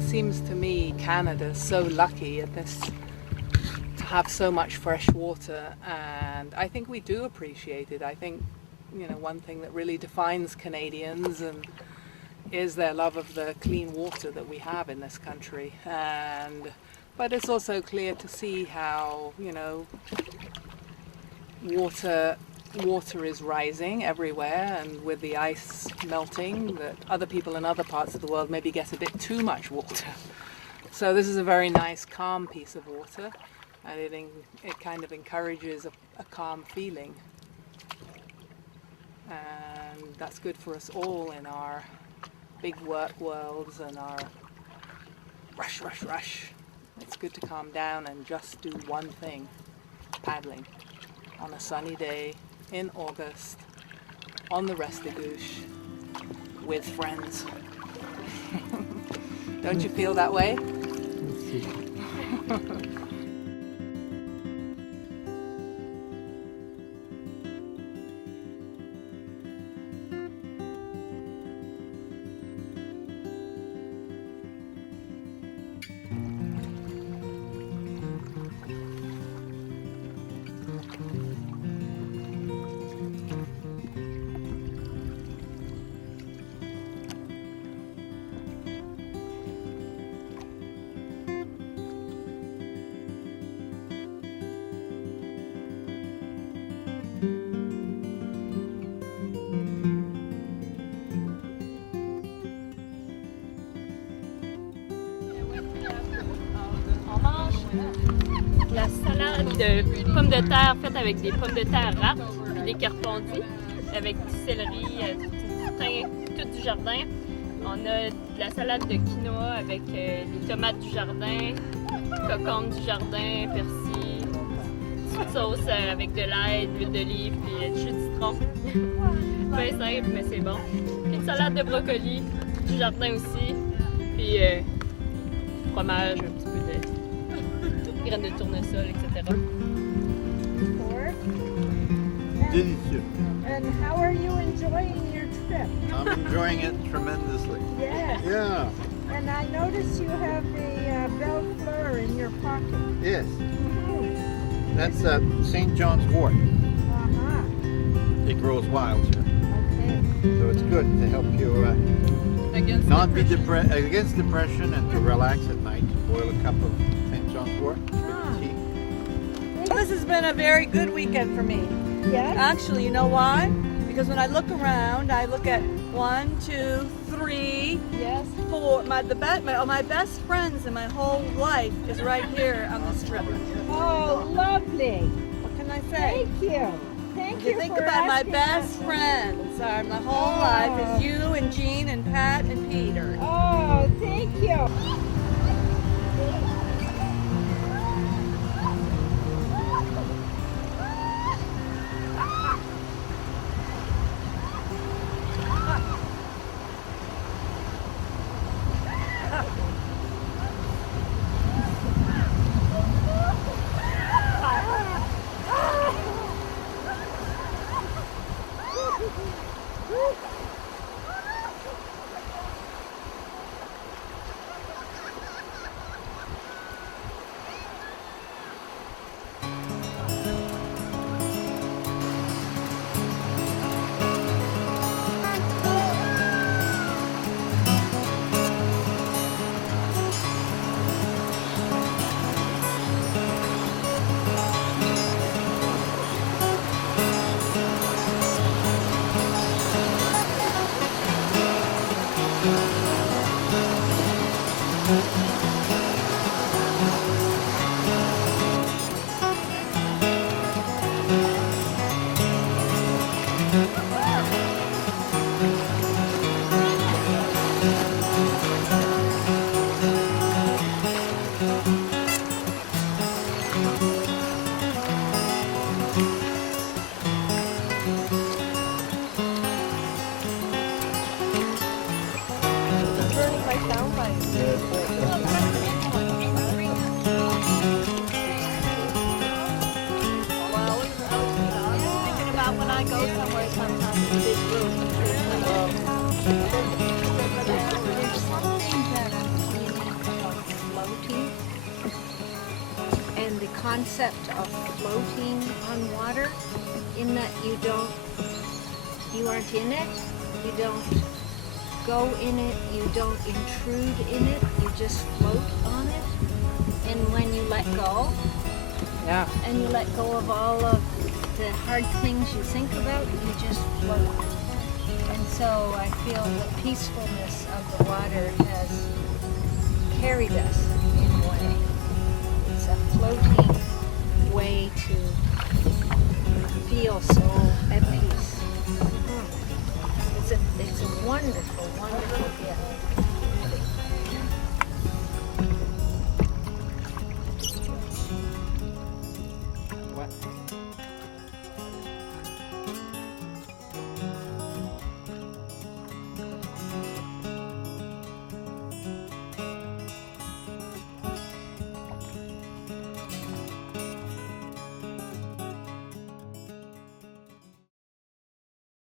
Seems to me Canada's so lucky at this to have so much fresh water, and I think we do appreciate it. I think, you know, one thing that really defines Canadians and is their love of the clean water that we have in this country. But it's also clear to see how, you know, water is rising everywhere, and with the ice melting, that other people in other parts of the world maybe get a bit too much water. So this is a very nice calm piece of water, and it kind of encourages a calm feeling, and that's good for us all in our big work worlds and our rush. It's good to calm down and just do one thing: paddling on a sunny day in August on the Restigouche with friends. Don't you feel that way? La salade de pommes de terre faite avec des pommes de terre râpes et des cœurs fondus, avec du céleri, du thym, tout du jardin. On a de la salade de quinoa avec des tomates du jardin, cocombes du jardin, persil, petite sauce avec de l'ail, de l'huile d'olive et du jus de citron. Bien simple, mais c'est bon. Puis une salade de brocoli, du jardin aussi, puis fromage, un petit peu de graines de tournesol, etc. Delicious. And how are you enjoying your trip? I'm enjoying it tremendously. Yes. Yeah. And I notice you have the belle fleur in your pocket. Yes. Mm-hmm. That's St. John's wort. Uh-huh. It grows wild here. Okay. So it's good to help you not be against depression and to relax at night. Boil a cup of St. John's wort with tea. This has been a very good weekend for me. Yes. Actually, you know why? Because when I look around, I look at 1, 2, 3, Yes. 4. My best friends in my whole life is right here on this trip. Oh, lovely. What can I say? Thank you. Thank If you you think for about my asking best us. friends are my whole life is you and Jean and Pat and Peter. Oh, thank you. Thinking about when I go somewhere, sometimes it's a big room. There's something that I'm feeling about floating, and the concept of floating on water, in that you aren't in it, you don't go in it, you don't intrude in it, you just float on it. And when you let go, Yeah. and you let go of all of the hard things you think about, you just float. And so I feel the peacefulness of the water has carried us in a way. It's a floating way to